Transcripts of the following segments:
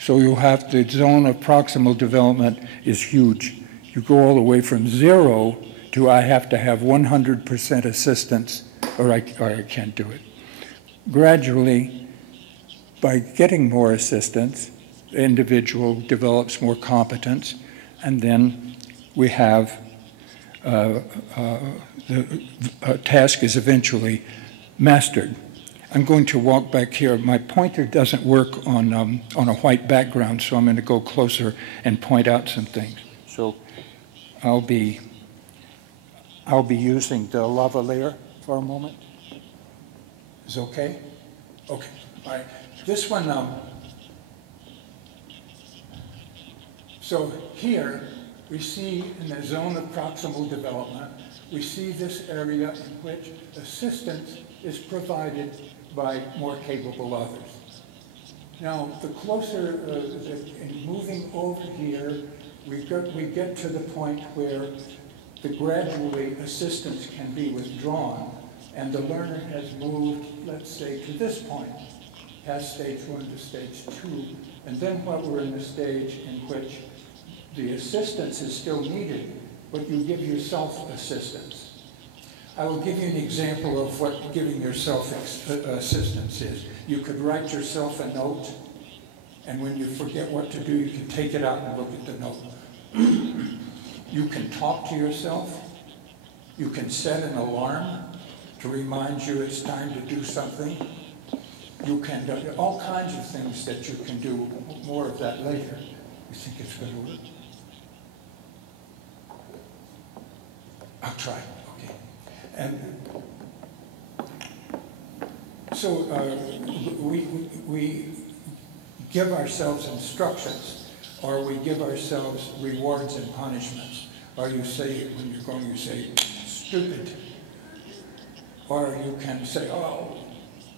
So you have the zone of proximal development is huge. You go all the way from 0 to I have to have 100% assistance or I can't do it. Gradually, by getting more assistance, the individual develops more competence, and then we have the task is eventually mastered. I'm going to walk back here. My pointer doesn't work on a white background, so I'm going to go closer and point out some things. So I'll be using the lava layer for a moment. Is it okay? Okay. All right. This one. So here we see in the zone of proximal development, we see this area in which assistance is provided by more capable others. Now, the closer, in moving over here, we get to the point where gradually assistance can be withdrawn, and the learner has moved, let's say, to this point, past stage 1 to stage 2, and then what we're in the stage in which the assistance is still needed, but you give yourself assistance. I will give you an example of what giving yourself assistance is. You could write yourself a note, and when you forget what to do, you can take it out and look at the note. You can talk to yourself. You can set an alarm to remind you it's time to do something. You can do all kinds of things that you can do. More of that later. You think it's going to work? I'll try. Okay. And so we give ourselves instructions, or we give ourselves rewards and punishments. Or you say, when you're going, you say, stupid. Or you can say, oh,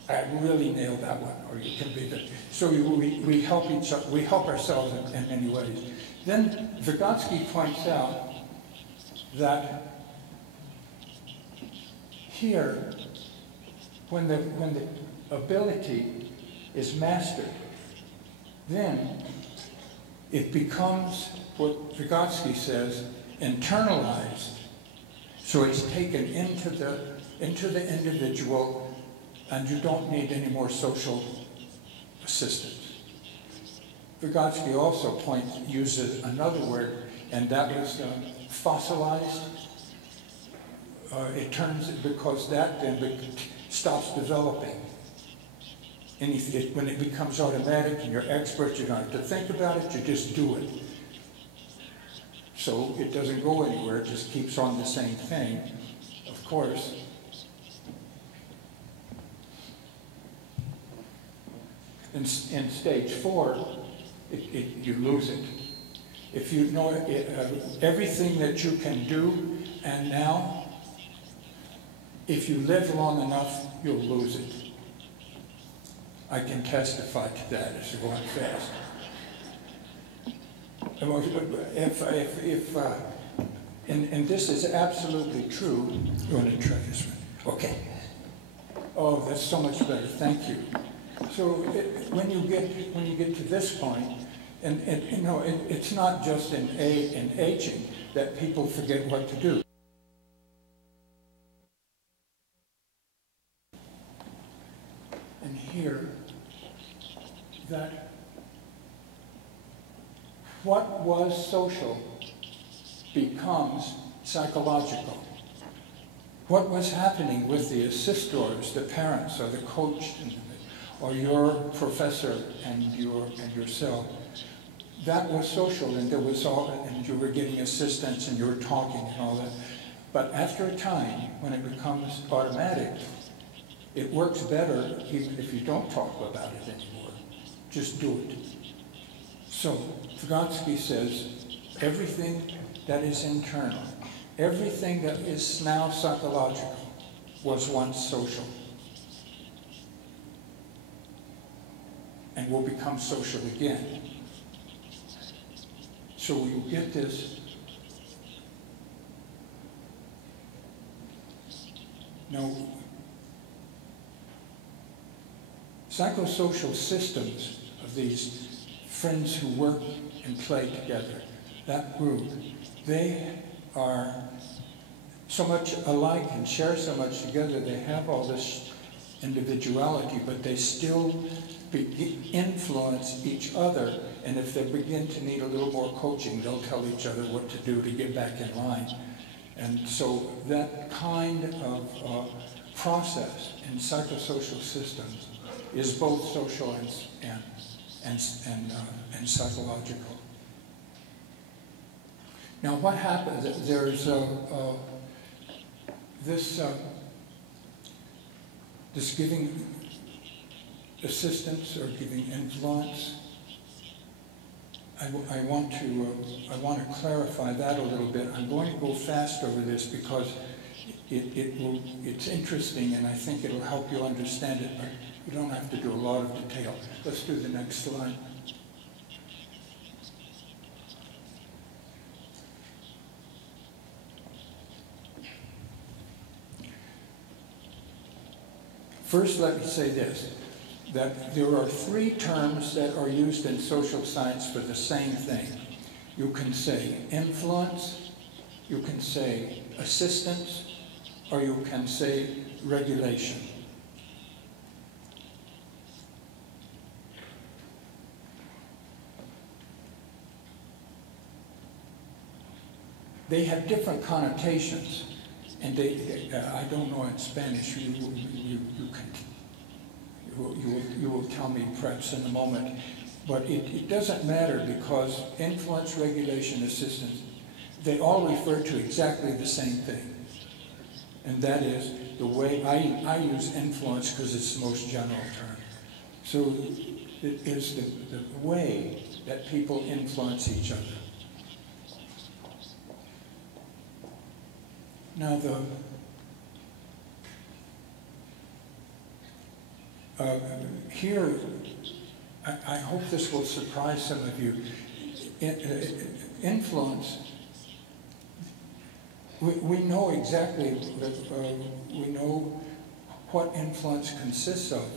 I really nailed that one. Or you can be the. So we help each other. We help ourselves in many ways. Then Vygotsky points out that here, when the ability is mastered, then it becomes what Vygotsky says, internalized. So it's taken into the individual, and you don't need any more social assistance. Vygotsky also uses another word, and that is fossilized. It turns, because that then stops developing. When it becomes automatic and you're expert, you don't have to think about it, you just do it. So it doesn't go anywhere, it just keeps on the same thing, of course. In stage 4, you lose it. If you know everything that you can do, and now, if you live long enough, you'll lose it. I can testify to that as you're going fast. And this is absolutely true. You want to try this one? Okay. Oh, that's so much better. Thank you. So when you get to this point, and you know, it's not just in aging that people forget what to do. And here, that what was social becomes psychological. What was happening with the assistors, the parents, or the coach, or your professor and yourself, that was social, and there was and you were getting assistance and you were talking and all that. But after a time, when it becomes automatic, it works better even if you don't talk about it anymore. Just do it. So Vygotsky says everything that is internal, everything that is now psychological, was once social and will become social again. So you get this. Now, psychosocial systems of these friends who work and play together, that group, they are so much alike and share so much together. They have all this individuality, but they still influence each other. And if they begin to need a little more coaching, they'll tell each other what to do to get back in line. And so that kind of process in psychosocial systems is both social and psychological. Now, what happens? There's this giving assistance or giving influence. I want to clarify that a little bit. I'm going to go fast over this because it's interesting, and I think it'll help you understand it. But you don't have to do a lot of detail. Let's do the next slide. First, let me say this, that there are three terms that are used in social science for the same thing. You can say influence, you can say assistance, or you can say regulation. They have different connotations. And I don't know in Spanish, you will tell me perhaps in a moment, but it doesn't matter because influence, regulation, assistance, they all refer to exactly the same thing. And that is the way, I use influence because it's the most general term. So it is the way that people influence each other. Now here, I hope this will surprise some of you. Influence, we know exactly, we know what influence consists of.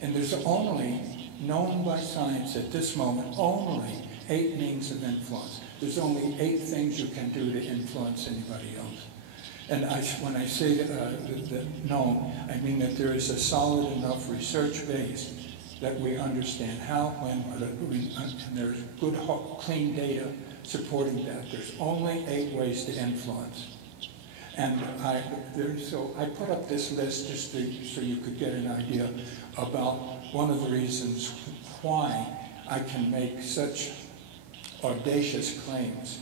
And there's only, known by science at this moment, only 8 means of influence. There's only 8 things you can do to influence anybody else. And when I say known, I mean that there is a solid enough research base that we understand how, when, and there's good, clean data supporting that. There's only 8 ways to influence. And so I put up this list just so you could get an idea about one of the reasons why I can make such audacious claims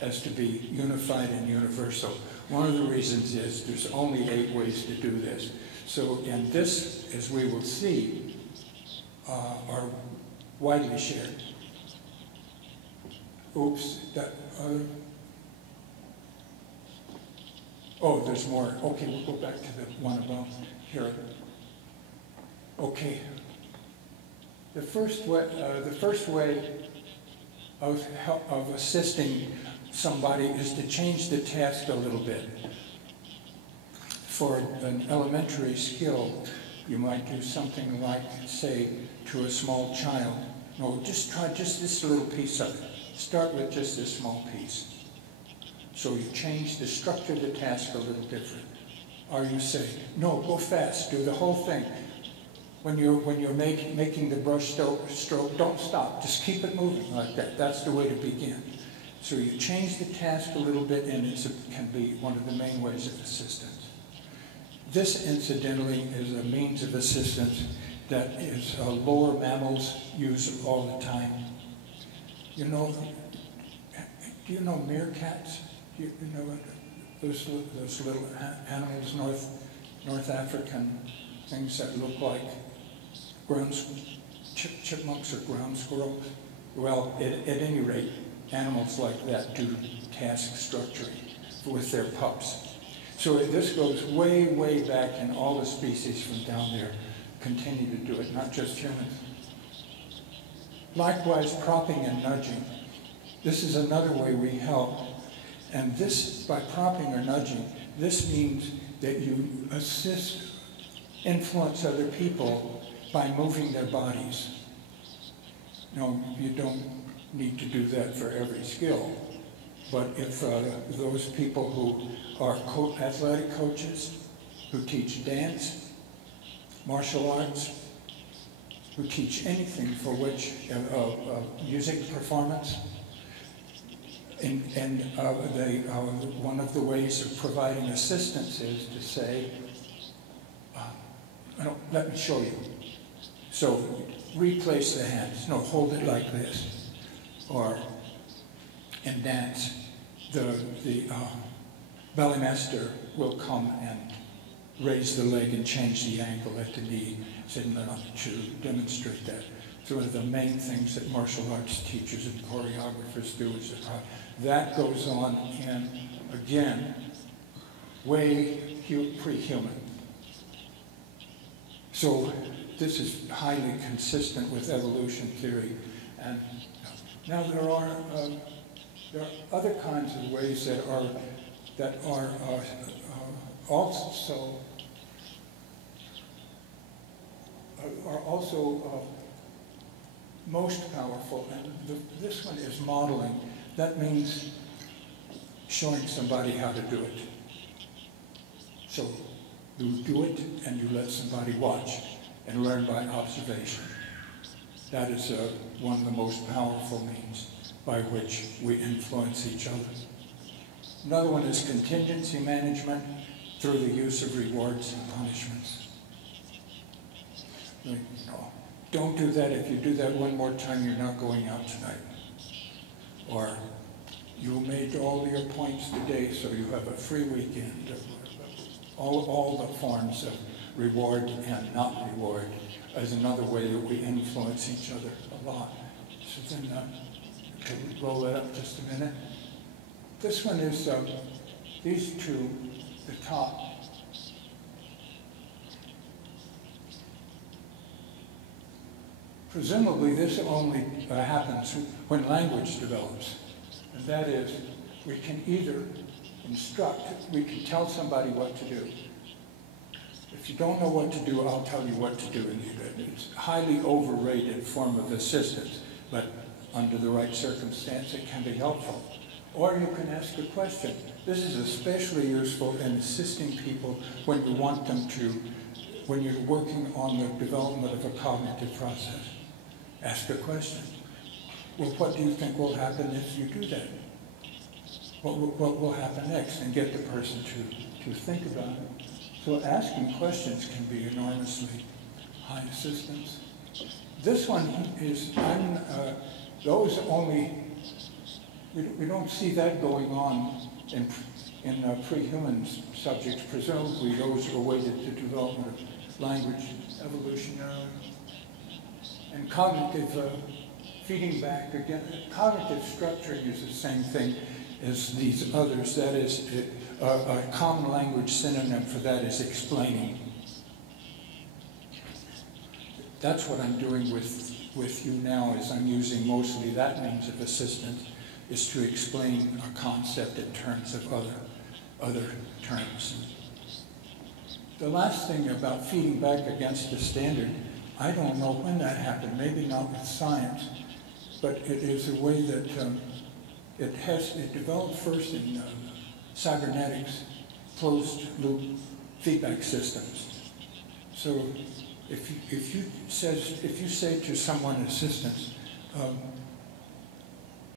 as to be unified and universal. One of the reasons is there's only 8 ways to do this. So, and this, as we will see, are widely shared. Oops, that other. Oh, there's more. Okay, we'll go back to the one above here. Okay. The first way of assisting somebody is to change the task a little bit. For an elementary skill, you might do something like, say, to a small child, no, just try just this little piece of it. Start with just this small piece. So you change the structure of the task a little different. Or you say, no, go fast, do the whole thing. When you're making the brush stroke, don't stop, just keep it moving like that. That's the way to begin. So you change the task a little bit, and it can be one of the main ways of assistance. This, incidentally, is a means of assistance that is lower mammals use all the time. You know, do you know meerkats? You know those little animals, North African things that look like chipmunks or ground squirrels? Well, at any rate, animals like that do task structuring with their pups. So this goes way, way back, and all the species from down there continue to do it, not just humans. Likewise, propping and nudging. This is another way we help. And this, by propping or nudging, this means that you influence other people by moving their bodies. Now, you don't need to do that for every skill, but if those people who are athletic coaches, who teach dance, martial arts, who teach anything for which music performance, and one of the ways of providing assistance is to say, let me show you. So replace the hands. No, hold it like this. Or in dance, the ballet master will come and raise the leg and change the angle at the knee, to demonstrate that. So one of the main things that martial arts teachers and choreographers do is that goes on in, again, way pre-human. So this is highly consistent with evolution theory. And now there are other kinds of ways that are also most powerful. And this one is modeling. That means showing somebody how to do it. So you do it and you let somebody watch and learn by observation. That is one of the most powerful means by which we influence each other. Another one is contingency management through the use of rewards and punishments. Don't do that. If you do that one more time, you're not going out tonight. Or you made all your points today, so you have a free weekend. All the forms of reward and not reward is another way that we influence each other a lot. So then, can we roll that up just a minute? This one is these two, the top. Presumably, this only happens when language develops. And that is, we can either instruct, we can tell somebody what to do. If you don't know what to do, I'll tell you what to do. It's a highly overrated form of assistance, but under the right circumstance, it can be helpful. Or you can ask a question. This is especially useful in assisting people when you want them to, when you're working on the development of a cognitive process. Ask a question. Well, what do you think will happen if you do that? What will happen next? And get the person to think about it. So asking questions can be enormously high assistance. This one is, those only, we don't see that going on in pre-human subjects. Presumably those are related to development of language evolutionarily. And cognitive feeding back, again, cognitive structure uses the same thing as these others. That is, a common language synonym for that is explaining. That's what I'm doing with you now, is I'm using mostly that means of assistance, is to explain a concept in terms of other terms. The last thing about feeding back against the standard, I don't know when that happened, maybe not with science, but it is a way that it developed first in cybernetics, closed loop feedback systems. So if you say to someone assistance,